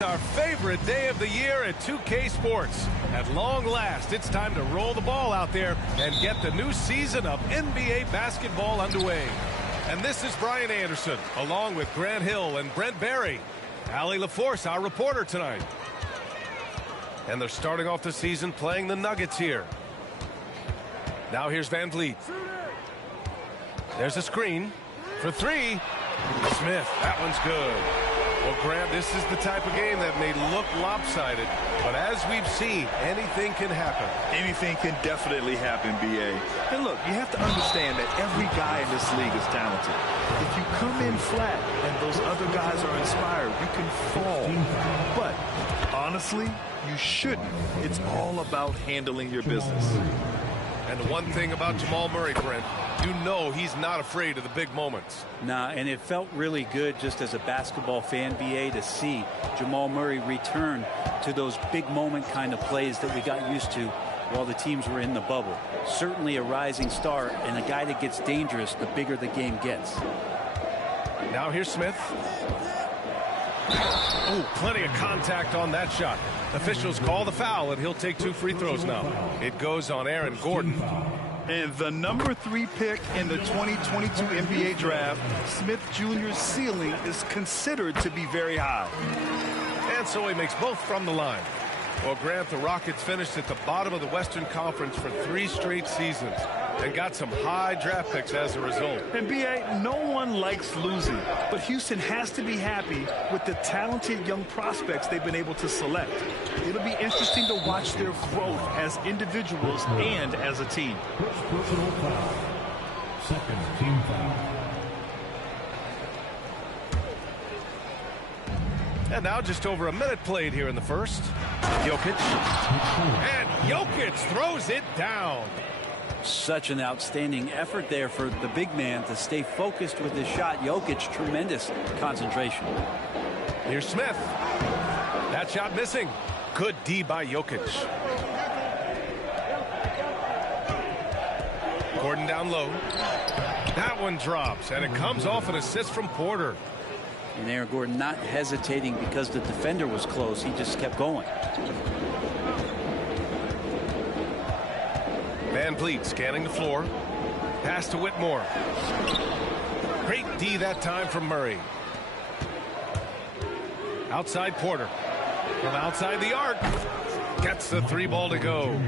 Our favorite day of the year at 2K Sports. At long last, it's time to roll the ball out there and get the new season of NBA basketball underway. And this is Brian Anderson, along with Grant Hill and Brent Barry. Allie LaForce, our reporter tonight. And they're starting off the season playing the Nuggets here. Now here's Van Vliet. There's a screen for three. Smith, that one's good. Well, Grant, this is the type of game that may look lopsided, but as we've seen, anything can happen. Anything can definitely happen, B.A. And look, you have to understand that every guy in this league is talented. If you come in flat and those other guys are inspired, you can fall. But honestly, you shouldn't. It's all about handling your business. And the one thing about Jamal Murray, Brent, you know he's not afraid of the big moments. Nah, and it felt really good just as a basketball fan, B.A., to see Jamal Murray return to those big moment kind of plays that we got used to while the teams were in the bubble. Certainly a rising star and a guy that gets dangerous the bigger the game gets. Now here's Smith. Oh, plenty of contact on that shot. Officials call the foul, and he'll take 2 free throws now. It goes on Aaron Gordon. And the number 3 pick in the 2022 NBA draft, Smith Jr.'s ceiling is considered to be very high. And so he makes both from the line. Well, Grant, the Rockets finished at the bottom of the Western Conference for 3 straight seasons and got some high draft picks as a result. And B.A., no one likes losing, but Houston has to be happy with the talented young prospects they've been able to select. It'll be interesting to watch their growth as individuals and as a team. First personal foul. Second team foul. And now just over a minute played here in the first. Jokic. And Jokic throws it down. Such an outstanding effort there for the big man to stay focused with his shot. Jokic, tremendous concentration. Here's Smith. That shot missing. Good D by Jokic. Gordon down low. That one drops, and it comes off an assist from Porter. And Aaron Gordon not hesitating because the defender was close. He just kept going. Van Vliet scanning the floor. Pass to Whitmore. Great D that time from Murray. Outside Porter. From outside the arc. Gets the 3 ball to go.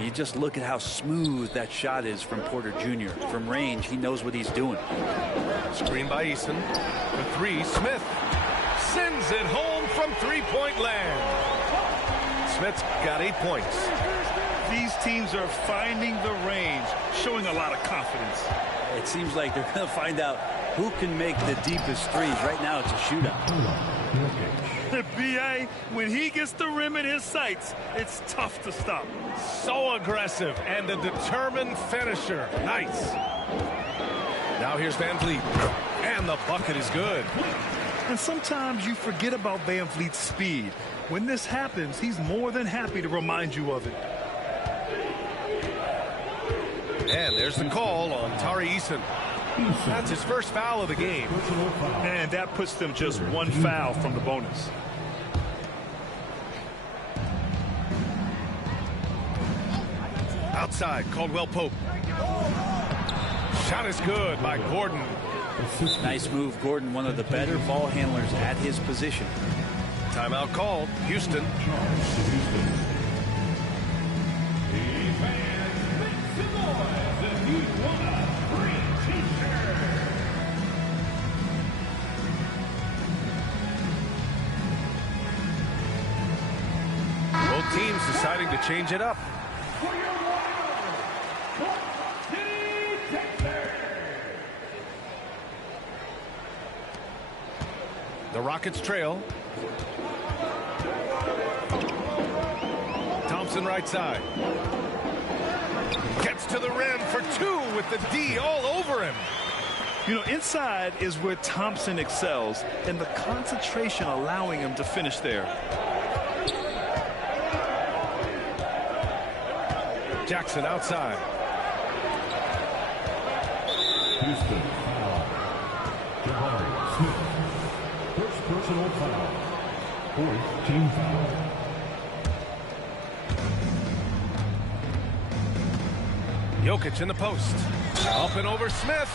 You just look at how smooth that shot is from Porter Jr. From range, he knows what he's doing. Screen by Eason. For 3, Smith sends it home from 3-point land. Smith's got 8 points. These teams are finding the range, showing a lot of confidence. It seems like they're going to find out who can make the deepest threes. Right now, it's a shootout. The B.A., when he gets the rim in his sights, it's tough to stop. So aggressive and a determined finisher. Nice. Now here's Van Vliet. And the bucket is good. And sometimes you forget about Van Vliet's speed. When this happens, he's more than happy to remind you of it. And there's the call on Tari Eason. That's his first foul of the game. And that puts them just one foul from the bonus. Outside, Caldwell Pope. Shot is good by Gordon. Nice move, Gordon, one of the better ball handlers at his position. Timeout called. Houston. Both teams deciding to change it up. The Rockets trail. Thompson right side. Gets to the rim for two with the D all over him. You know, inside is where Thompson excels, and the concentration allowing him to finish there. Jackson outside. Houston foul. Jabari Smith. First personal foul. Fourth team foul. Jokic in the post. Up and over Smith.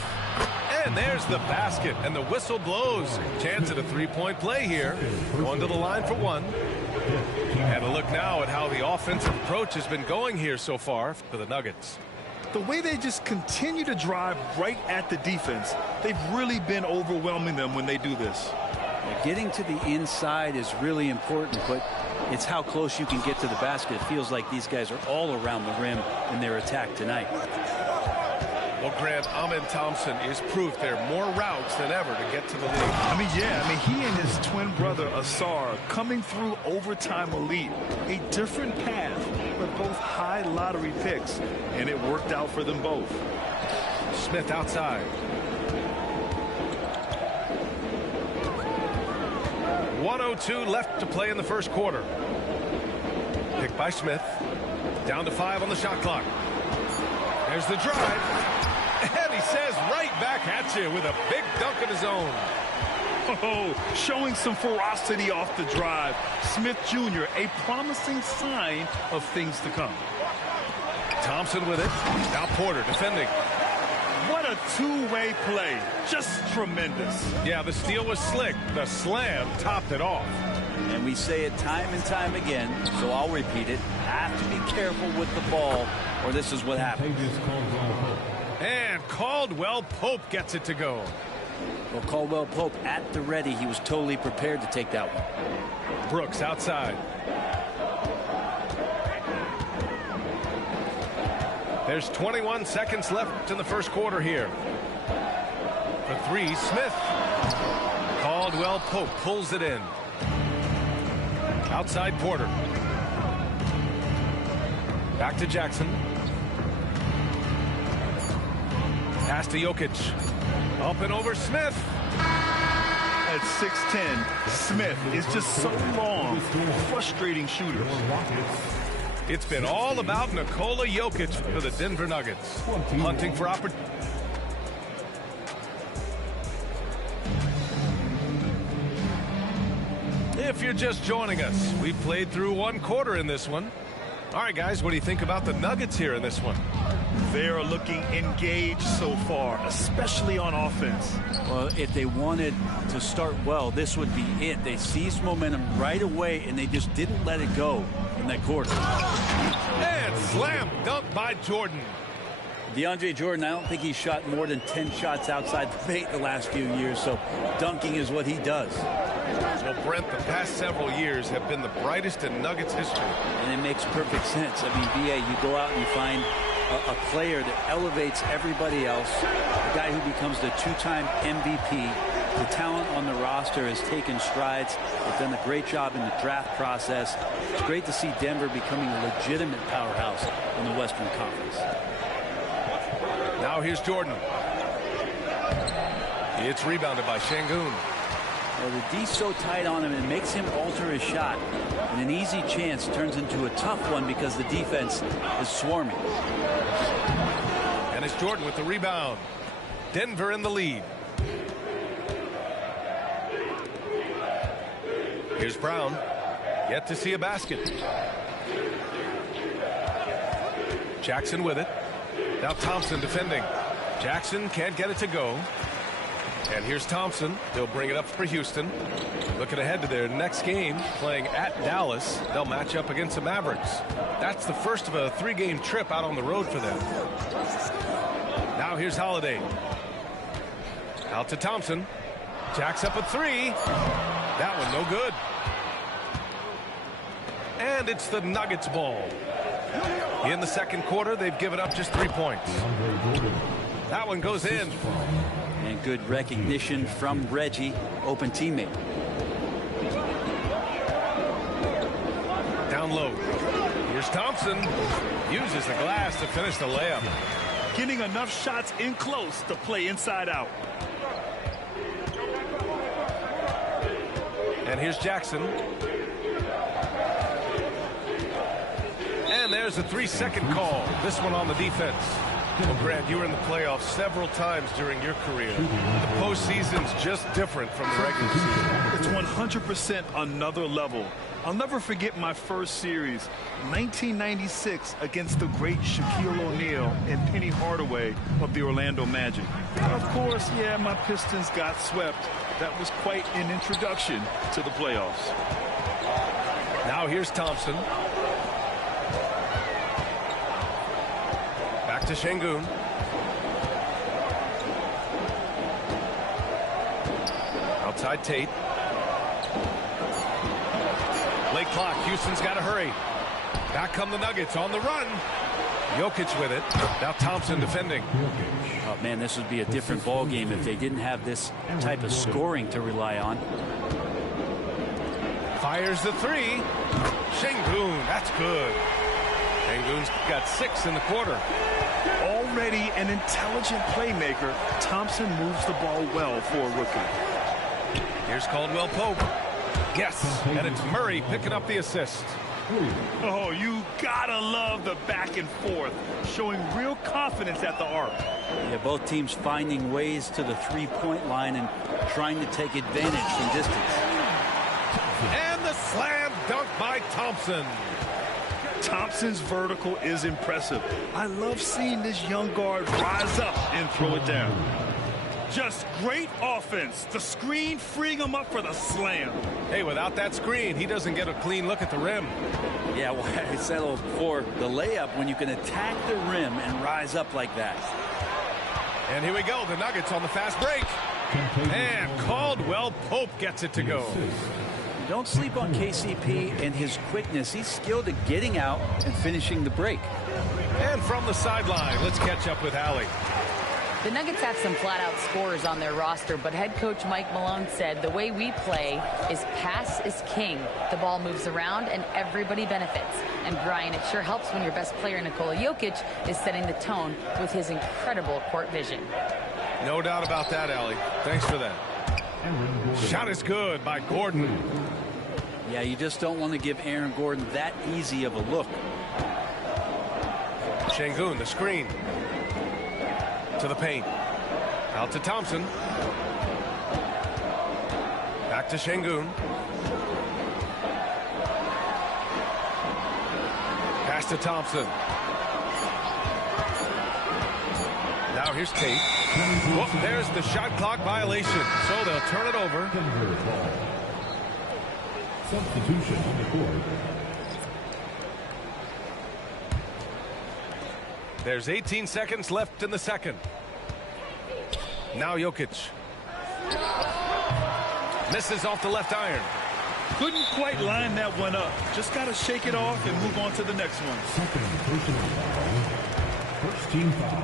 And there's the basket. And the whistle blows. Chance at a three-point play here. Going to the line for one. And a look now at how the offensive approach has been going here so far for the Nuggets. The way they just continue to drive right at the defense, they've really been overwhelming them when they do this. Getting to the inside is really important, but it's how close you can get to the basket. It feels like these guys are all around the rim in their attack tonight. Well, Grant, Amen Thompson is proof there are more routes than ever to get to the league. He and his twin brother Asar coming through overtime elite. A different path, but both high lottery picks, and it worked out for them both. Smith outside. .102 left to play in the first quarter. Picked by Smith. Down to 5 on the shot clock. There's the drive. And he says right back at you with a big dunk of his own. Oh, showing some ferocity off the drive. Smith Jr., a promising sign of things to come. Thompson with it. Now Porter defending. What a two-way play. Just tremendous. Yeah, the steal was slick. The slam topped it off. And we say it time and time again, so I'll repeat it. Have to be careful with the ball, or this is what happens. And Caldwell Pope gets it to go. Well, Caldwell Pope at the ready. He was totally prepared to take that one. Brooks outside. There's 21 seconds left in the first quarter here. For three, Smith. Caldwell Pope pulls it in. Outside Porter. Back to Jackson. Pass to Jokic. Up and over Smith. At 6'10", Smith is just so long, frustrating shooter. It's been all about Nikola Jokic for the Denver Nuggets. Hunting for opportunity. If you're just joining us, we've played through one quarter in this one. All right, guys, what do you think about the Nuggets here in this one? They're looking engaged so far, especially on offense. Well, if they wanted to start well, this would be it. They seized momentum right away, and they just didn't let it go in that quarter. And slam dunk by Jordan. DeAndre Jordan, I don't think he's shot more than 10 shots outside the paint the last few years, so dunking is what he does. Well, Brent, the past several years have been the brightest in Nuggets history. And it makes perfect sense. I mean, BA, you go out and you find a player that elevates everybody else, a guy who becomes the two-time MVP. The talent on the roster has taken strides. They've done a great job in the draft process. It's great to see Denver becoming a legitimate powerhouse in the Western Conference. Now here's Jordan. It's rebounded by Şengün. Well, the D's so tight on him, it makes him alter his shot. And an easy chance turns into a tough one because the defense is swarming. And it's Jordan with the rebound. Denver in the lead. Here's Brown. Yet to see a basket. Jackson with it. Now Thompson defending. Jackson can't get it to go. And here's Thompson. They'll bring it up for Houston. Looking ahead to their next game, playing at Dallas. They'll match up against the Mavericks. That's the first of a 3-game trip out on the road for them. Now here's Holiday. Out to Thompson. Jacks up a 3. That one no good. And it's the Nuggets ball. In the second quarter, they've given up just 3 points. That one goes in. And good recognition from Reggie, open teammate. Down low. Here's Thompson. Uses the glass to finish the layup. Getting enough shots in close to play inside out. And here's Jackson. And there's a 3-second call. This one on the defense. Well, Grant, you were in the playoffs several times during your career. The postseason's just different from the regular season. It's 100% another level. I'll never forget my first series, 1996, against the great Shaquille O'Neal and Penny Hardaway of the Orlando Magic. Of course, yeah, my Pistons got swept. That was quite an introduction to the playoffs. Now here's Thompson. Back to Şengün. Outside Tate. Late clock. Houston's got to hurry. Back come the Nuggets on the run. Jokic with it. Now Thompson defending. Oh, man, this would be a different ball game if they didn't have this type of scoring to rely on. Fires the 3. Şengün. That's good. Şengün's got 6 in the quarter. Already an intelligent playmaker, Thompson moves the ball well for a rookie. Here's Caldwell Pope. Yes, and it's Murray picking up the assist. Oh, you gotta love the back and forth, showing real confidence at the arc. Yeah, both teams finding ways to the three-point line and trying to take advantage from distance. And the slam dunk by Thompson. Thompson's vertical is impressive. I love seeing this young guard rise up and throw it down. Just great offense. The screen freeing him up for the slam. Hey, without that screen, he doesn't get a clean look at the rim. Yeah, well, I settled for the layup when you can attack the rim and rise up like that. And here we go, the Nuggets on the fast break. And Caldwell Pope gets it to go. Don't sleep on KCP and his quickness. He's skilled at getting out and finishing the break. And from the sideline, let's catch up with Allie. The Nuggets have some flat-out scorers on their roster, but head coach Mike Malone said the way we play is pass is king. The ball moves around and everybody benefits. And Brian, it sure helps when your best player, Nikola Jokic, is setting the tone with his incredible court vision. No doubt about that, Allie. Thanks for that. Shot is good by Gordon. Yeah, you just don't want to give Aaron Gordon that easy of a look. Şengün, the screen. To the paint. Out to Thompson. Back to Şengün. Pass to Thompson. Now here's Tate. Whoop, there's the shot clock violation. So they'll turn it over. Substitution on the court. There's 18 seconds left in the second. Now Jokic. Misses off the left iron. Couldn't quite line that one up. Just got to shake it off and move on to the next one. Second personal foul. First team foul.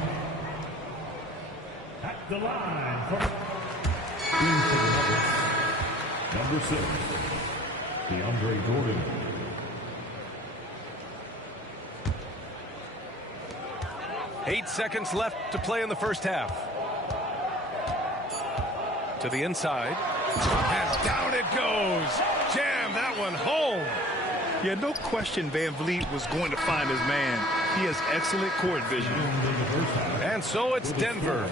At the line for into the Nuggets. Number 6, DeAndre Jordan. Eight seconds left to play in the first half. To the inside. And down it goes. Jam that one home. Yeah, no question Van Vliet was going to find his man. He has excellent court vision. And so it's Denver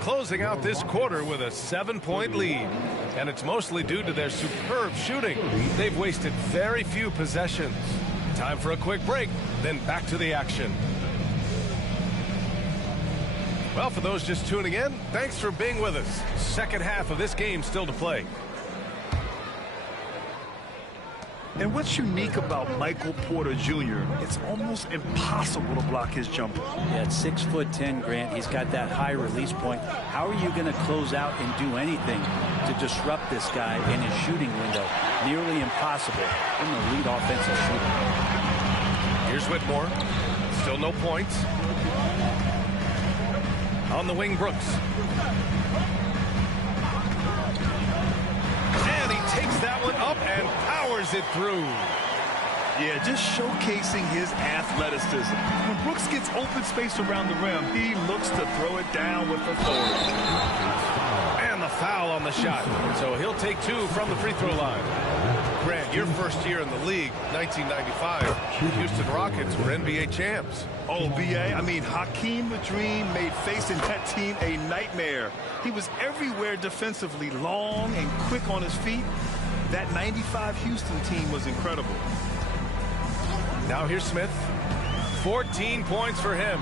closing out this quarter with a 7-point lead. And it's mostly due to their superb shooting. They've wasted very few possessions. Time for a quick break, then back to the action. Well, for those just tuning in, thanks for being with us. Second half of this game still to play. And what's unique about Michael Porter Jr., it's almost impossible to block his jumper. Yeah, at 6'10", Grant, he's got that high release point. How are you going to close out and do anything to disrupt this guy in his shooting window? Nearly impossible from the lead offensive shooter. Here's Whitmore. Still no points. On the wing, Brooks. And he takes that one up and powers it through. Yeah, just showcasing his athleticism. When Brooks gets open space around the rim, he looks to throw it down with authority. And the foul on the shot. So he'll take 2 from the free throw line. Grant, your first year in the league, 1995, Houston Rockets were NBA champs. Oh, BA, I mean, Hakeem the Dream made facing that team a nightmare. He was everywhere defensively, long and quick on his feet. That 95 Houston team was incredible. Now here's Smith. 14 points for him.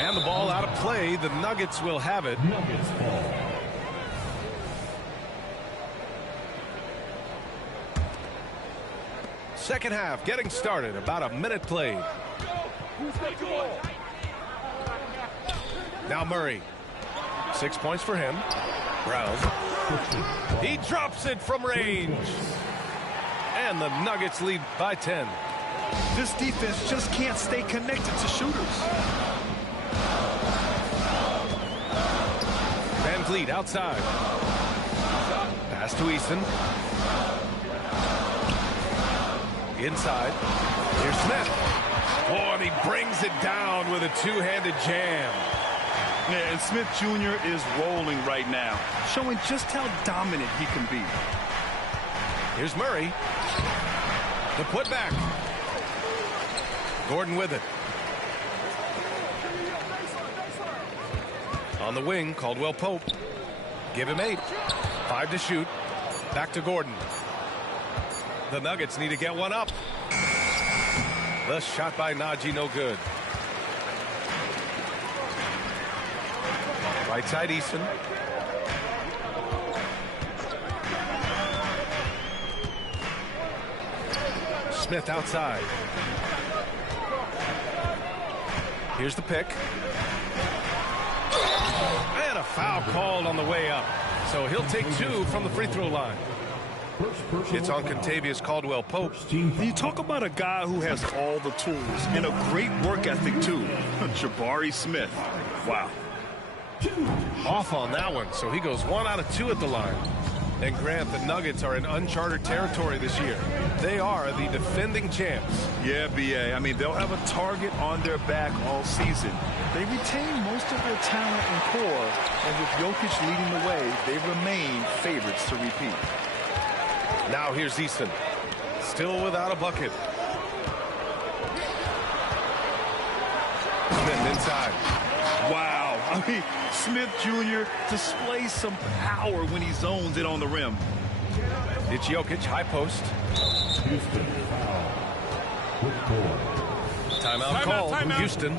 And the ball out of play. The Nuggets will have it. Nuggets ball. Second half getting started. About a minute played. Now Murray. 6 points for him. Brown. He drops it from range. And the Nuggets lead by 10. This defense just can't stay connected to shooters. Van Vliet outside. Pass to Eason. Inside. Here's Smith. Oh, and he brings it down with a two-handed jam. Yeah, and Smith Jr. is rolling right now, showing just how dominant he can be. Here's Murray. The putback. Gordon with it. On the wing, Caldwell Pope. Give him 8. 5 to shoot. Back to Gordon. The Nuggets need to get one up. The shot by Najee, no good. Right side, Eason. Smith outside. Here's the pick. And a foul called on the way up. So he'll take 2 from the free throw line. It's on Contavious Caldwell-Pope. You talk about a guy who has all the tools and a great work ethic, too. Jabari Smith. Wow. Off on that one, so he goes 1 out of 2 at the line. And Grant, the Nuggets are in uncharted territory this year. They are the defending champs. Yeah, BA. I mean, they'll have a target on their back all season. They retain most of their talent and core, and with Jokic leading the way, they remain favorites to repeat. Now here's Easton. Still without a bucket. Smith inside. Wow. I mean, Smith Jr. displays some power when he zones it on the rim. It's Jokic, high post. Houston foul. Timeout called from Houston.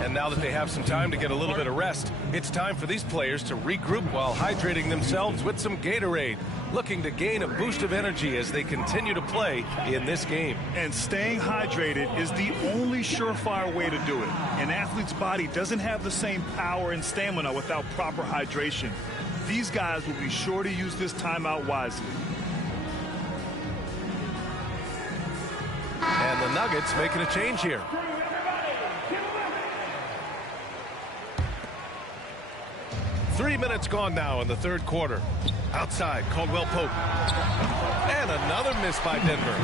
And now that they have some time to get a little bit of rest, it's time for these players to regroup while hydrating themselves with some Gatorade, looking to gain a boost of energy as they continue to play in this game. And staying hydrated is the only surefire way to do it. An athlete's body doesn't have the same power and stamina without proper hydration. These guys will be sure to use this timeout wisely. And the Nuggets making a change here. Three minutes gone now in the third quarter. Outside, Caldwell-Pope. And another miss by Denver.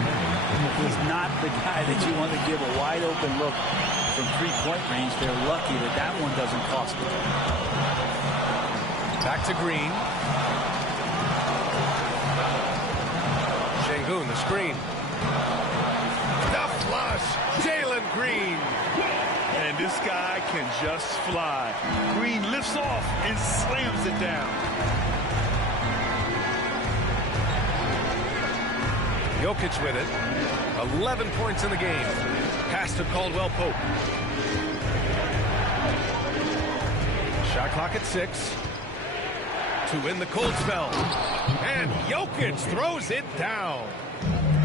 He's not the guy that you want to give a wide open look from three-point range. They're lucky that that one doesn't cost them. Back to Green. Sengun, the screen. The flush. Jalen Green. And this guy can just fly. Green lifts off and slams it down. Jokic with it. 11 points in the game. Pass to Caldwell Pope. Shot clock at 6. To win the cold spell. And Jokic throws it down.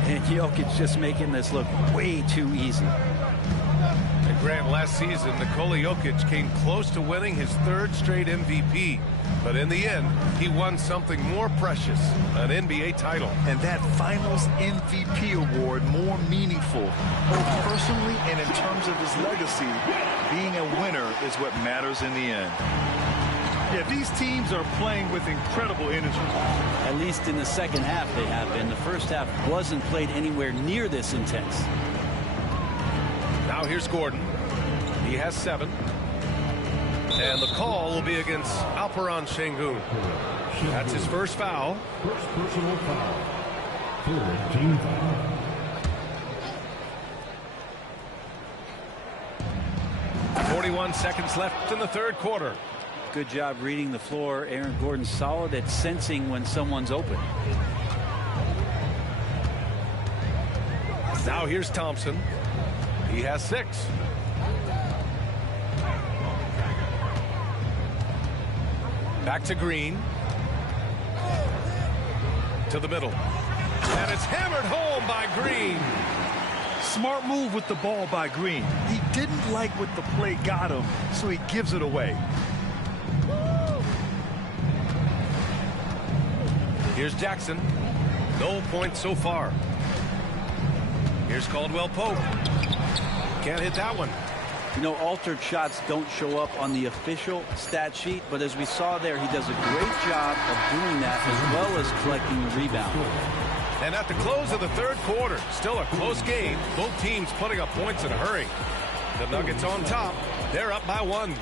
And Jokic just making this look way too easy. And Grant, last season, Nikola Jokic came close to winning his 3rd straight MVP. But in the end, he won something more precious, an NBA title. And that Finals MVP award more meaningful, both personally and in terms of his legacy. Being a winner is what matters in the end. Yeah, these teams are playing with incredible energy. At least in the second half they have been. The first half wasn't played anywhere near this intense. Now here's Gordon. He has 7. And the call will be against Alperen Sengun. That's his first foul. First personal foul. 4th team foul. Seconds left in the 3rd quarter. Good job reading the floor. Aaron Gordon solid at sensing when someone's open. Now here's Thompson. He has 6. Back to Green. To the middle. And it's hammered home by Green. Smart move with the ball by Green. He didn't like what the play got him, so he gives it away. Here's Jackson. No points so far. Here's Caldwell Pope. Can't hit that one. You know, altered shots don't show up on the official stat sheet, but as we saw there, he does a great job of doing that as well as collecting the rebound. And at the close of the 3rd quarter, still a close game. Both teams putting up points in a hurry. The Nuggets on top. They're up by 1.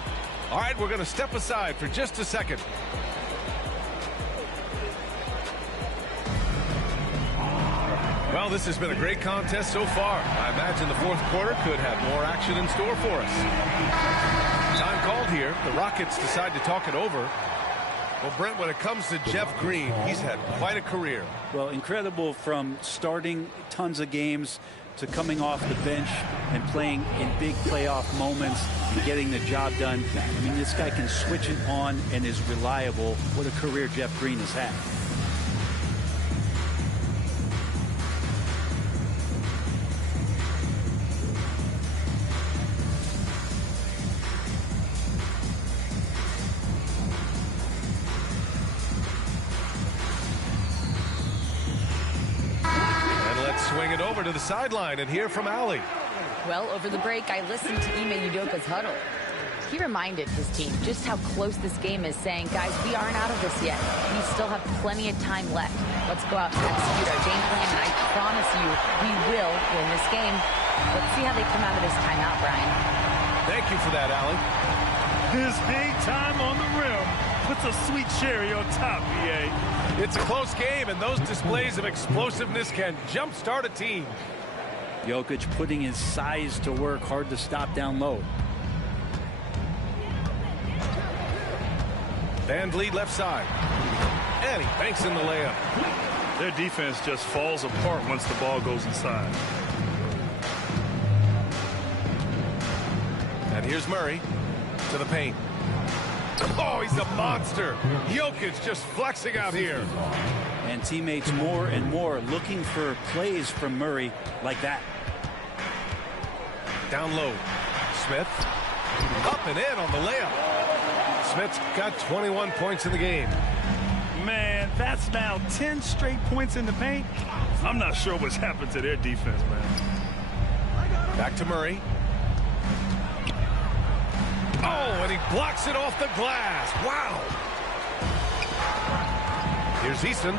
All right, we're going to step aside for just a second. Well, this has been a great contest so far. I imagine the 4th quarter could have more action in store for us. Time called here. The Rockets decide to talk it over. Well, Brent, when it comes to Jeff Green, he's had quite a career. Well, incredible from starting tons of games to coming off the bench and playing in big playoff moments and getting the job done. I mean, this guy can switch it on and is reliable. What a career Jeff Green has had. Swing it over to the sideline and hear from Allie. Well, over the break, I listened to Ime Udoka's huddle. He reminded his team just how close this game is, saying, guys, we aren't out of this yet. We still have plenty of time left. Let's go out and execute our game plan, and I promise you, we will win this game. Let's see how they come out of this timeout, Brian. Thank you for that, Allie. His hang time on the rim puts a sweet cherry on top, BA. It's a close game, and those displays of explosiveness can jumpstart a team. Jokic putting his size to work, hard to stop down low. VanVleet left side. And he banks in the layup. Their defense just falls apart once the ball goes inside. And here's Murray to the paint. Oh, he's a monster. Jokic just flexing out here. And teammates more and more looking for plays from Murray like that. Down low. Smith. Up and in on the layup. Smith's got 21 points in the game. Man, that's now 10 straight points in the paint. I'm not sure what's happened to their defense, man. Back to Murray. Oh, and he blocks it off the glass. Wow. Here's Easton.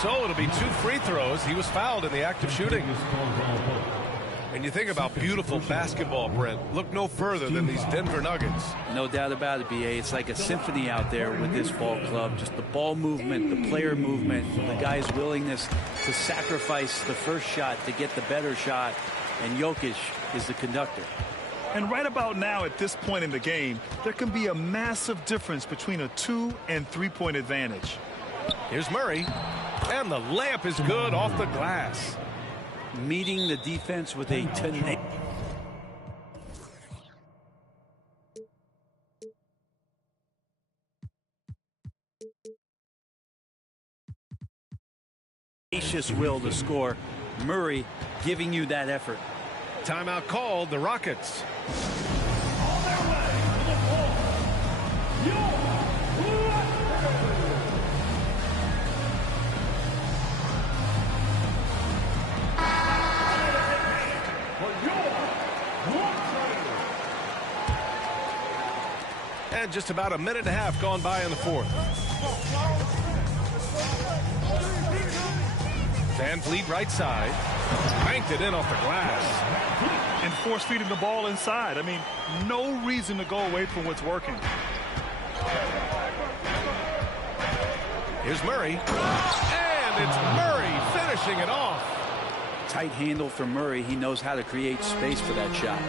So it'll be 2 free throws. He was fouled in the act of shooting. And you think about beautiful basketball, Brent. Look no further than these Denver Nuggets. No doubt about it, B.A. It's like a symphony out there with this ball club. Just the ball movement, the player movement, the guy's willingness to sacrifice the first shot to get the better shot. And Jokic is the conductor. And right about now, at this point in the game, there can be a massive difference between a 2- and 3-point advantage. Here's Murray. And the layup is good off the glass. Meeting the defense with a tenacious will to score. Murray giving you that effort. Timeout called, the Rockets. And just about a minute and a half gone by in the fourth. Van Vliet right side. Banked it in off the glass. And force-feeding the ball inside. I mean, no reason to go away from what's working. Here's Murray. And it's Murray finishing it off. Tight handle for Murray. He knows how to create space for that shot.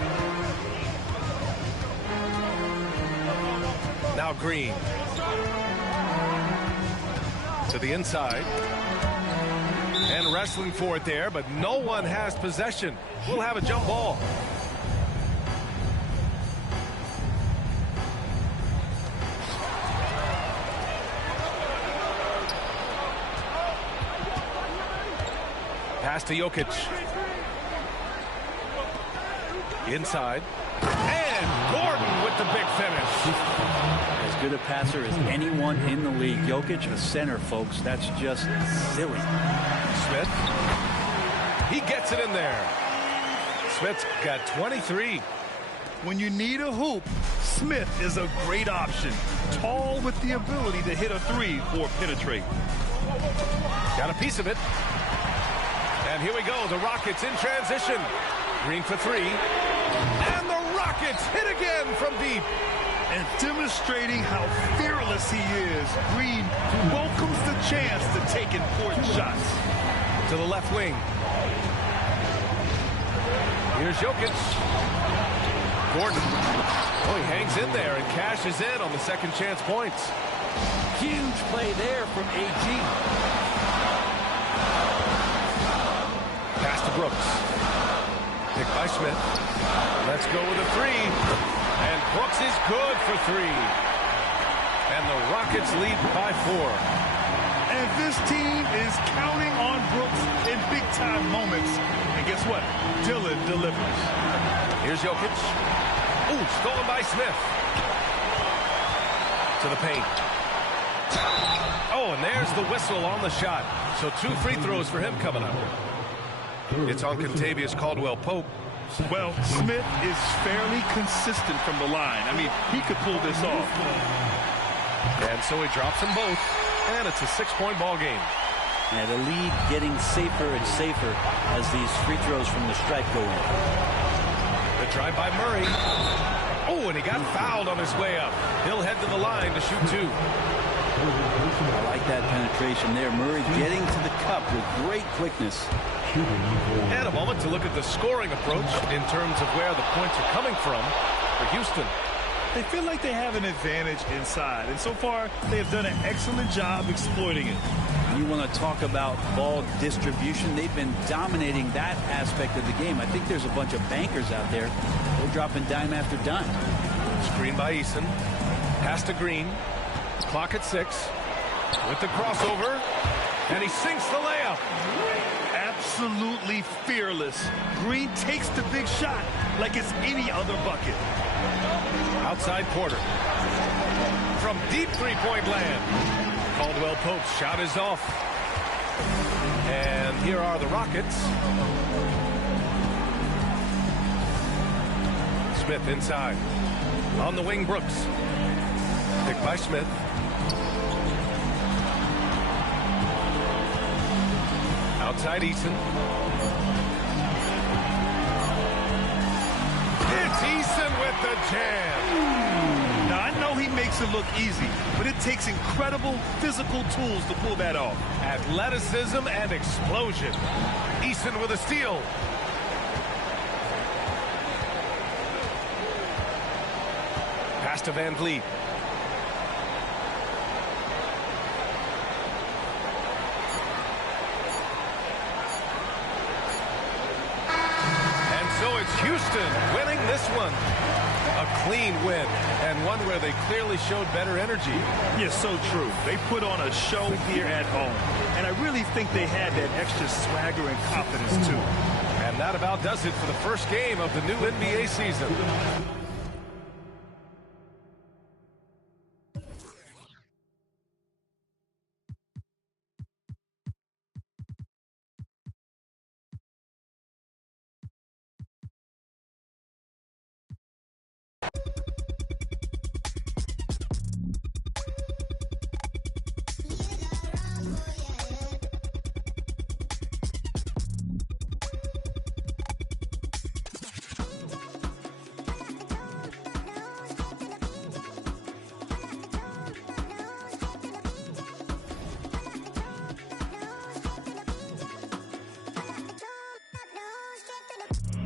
Now Green. To the inside. And wrestling for it there, but no one has possession. We'll have a jump ball. Pass to Jokic. Inside. And Gordon with the big finish. As good a passer as anyone in the league. Jokic, a center, folks. That's just silly. Smith. He gets it in there. Smith's got 23. When you need a hoop, Smith is a great option. Tall with the ability to hit a three or penetrate. Got a piece of it. And here we go. The Rockets in transition. Green for three. And the Rockets hit again from deep. And demonstrating how fearless he is, Green welcomes the chance to take important shots. To the left wing. Here's Jokic. Gordon. Oh, he hangs in there and cashes in on the second chance points. Huge play there from AG. Pass to Brooks. Picked by Smith. Let's go with a three. And Brooks is good for three. And the Rockets lead by 4. And this team is counting on Brooks in big-time moments. And guess what? Dillon delivers. Here's Jokic. Ooh, stolen by Smith. To the paint. Oh, and there's the whistle on the shot. So 2 free throws for him coming up. It's on Contavious Caldwell-Pope. Well, Smith is fairly consistent from the line. I mean, he could pull this off. And so he drops them both. And it's a 6-point ball game. And the lead getting safer and safer as these free throws from the stripe go in. The drive by Murray. Oh, and he got fouled on his way up. He'll head to the line to shoot 2. I like that penetration there. Murray getting to the cup with great quickness. And a moment to look at the scoring approach in terms of where the points are coming from for Houston. They feel like they have an advantage inside, and so far they have done an excellent job exploiting it. You want to talk about ball distribution. They've been dominating that aspect of the game. I think there's a bunch of bankers out there. They're dropping dime after dime. Screen by Eason. Pass to Green. Clock at 6. With the crossover. And he sinks the layup. Absolutely fearless. Green takes the big shot like it's any other bucket. Outside Porter. From deep three-point land. Caldwell-Pope's shot is off. And here are the Rockets. Smith inside. On the wing, Brooks. Picked by Smith. Outside Eason. with the jam. Now, I know he makes it look easy, but it takes incredible physical tools to pull that off. Athleticism and explosion. Eason with a steal. Pass to Van Vliet. And so it's Houston winning this one. A clean win, and one where they clearly showed better energy. Yeah, so true. They put on a show here at home, and I really think they had that extra swagger and confidence, too. And that about does it for the first game of the new NBA season.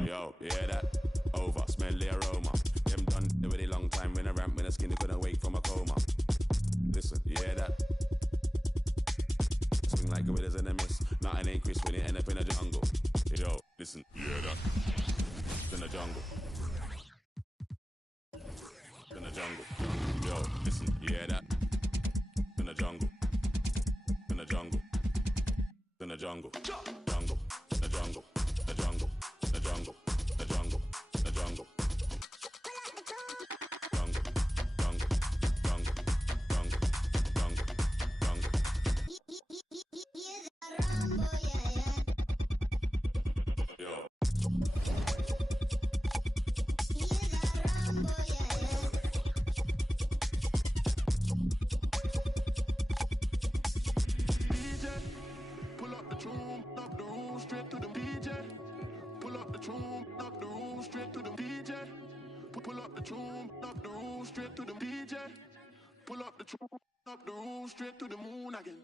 Yo, yeah, that over, smell the aroma. Them done it with a long time when I ramp when the skinny couldn't wake from a coma. Listen, yeah, that swing like a winners in a miss. Nothing ain't crisp when it end up in a jungle. Yo, listen, yeah, that in the jungle. In the jungle. Yo, listen, yeah, that in the jungle. In the jungle. In the jungle. Jungle. The jungle. The jungle. The jungle. The jungle. The jungle. Jungle. Jungle. Jungle. Jungle. Jungle. Jungle. Yo. Pull up the tune, up the room, straight to the DJ. Pull up the tune, up the room, straight to the DJ. Pull up the tune, up the room, straight to the DJ. Pull up the tune, up the room, straight to the moon again.